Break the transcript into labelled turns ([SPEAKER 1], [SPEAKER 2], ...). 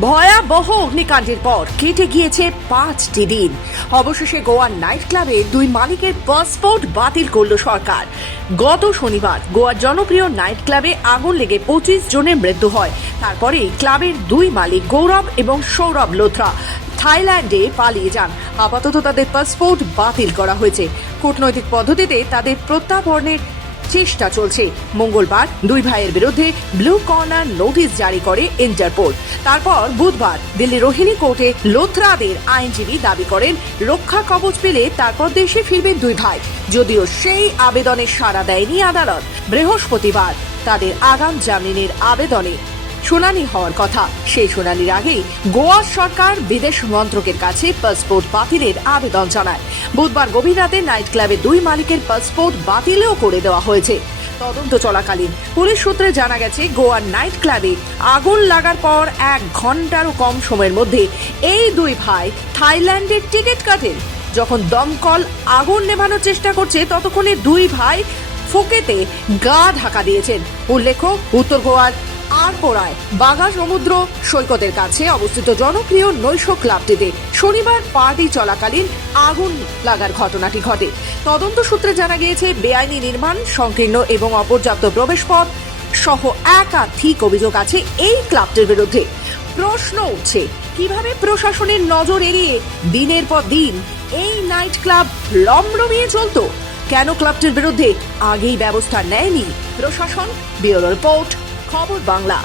[SPEAKER 1] ভয়াবহ অগ্নিকাণ্ডের পর কেটে গিয়েছে পাঁচটি দিন। অবশেষে গোয়ার নাইট ক্লাবে দুই মালিকের পাসপোর্ট বাতিল করল সরকার। গত শনিবার গোয়ার জনপ্রিয় নাইট ক্লাবে আগুন লেগে পঁচিশ জনের মৃত্যু হয়। তারপরে ক্লাবের দুই মালিক গৌরব এবং সৌরভ লোথরা থাইল্যান্ডে পালিয়ে যান। আপাতত তাদের পাসপোর্ট বাতিল করা হয়েছে। কূটনৈতিক পদ্ধতিতে তাদের প্রত্যাবর্ণের চেষ্টা চলছে। মঙ্গলবার দুই ভাইয়ের বিরুদ্ধে ব্লু কর্নার নোটিশ জারি করে ইন্টারপোল। তারপর বুধবার দিল্লি রোহিণী কোর্টে লোথরাদের আইনজীবী দাবি করেন, রক্ষা কবচ পেলে তারপর দেশে ফিরবেন দুই ভাই। যদিও সেই আবেদনে সাড়া দেয়নি আদালত। বৃহস্পতিবার তাদের আগাম জামিনের আবেদনে শুনানি হওয়ার কথা। সেই শুনানির আগেই গোয়া সরকার বিদেশ মন্ত্রকের কাছে পাসপোর্ট বাতিলের আবেদন জানায়। বুধবার গভীর রাতে নাইট ক্লাবে দুই মালিকের পাসপোর্ট বাতিলও করে দেওয়া হয়েছে। তদন্ত চলাকালীন পুলিশ সূত্রে জানা গেছে, গোয়ার নাইট ক্লাবে আগুন লাগার পর এক ঘন্টারও কম সময়ের মধ্যে এই দুই ভাই থাইল্যান্ডের টিকিট কাটেন যখন দমকল আগুন নেভানোর চেষ্টা করছে, ততক্ষণে দুই ভাই ফোকেতে গা ঢাকা দিয়েছেন। উল্লেখ্য, উত্তর গোয়ার আরপোড়ায় বাঘা সমুদ্র সৈকতের কাছে অবস্থিত জনপ্রিয় নৈশ ক্লাবটিতে শনিবার পার্টি চলাকালীন আগুন লাগার ঘটনাটি ঘটে। তদন্ত সূত্রে জানা গিয়েছে, বেআইনি নির্মাণ, সংকীর্ণ এবং অপর্যাপ্ত প্রবেশপথ সহ একাধিক অভিযোগ আছে এই ক্লাবটির বিরুদ্ধে। প্রশ্ন উঠছে, কীভাবে প্রশাসনের নজর এড়িয়ে দিনের পর দিন এই নাইট ক্লাব রমরমিয়ে চলতো? কেন ক্লাবটির বিরুদ্ধে আগেই ব্যবস্থা নেয়নি প্রশাসন? ব্যুরো রিপোর্ট খবর বাংলা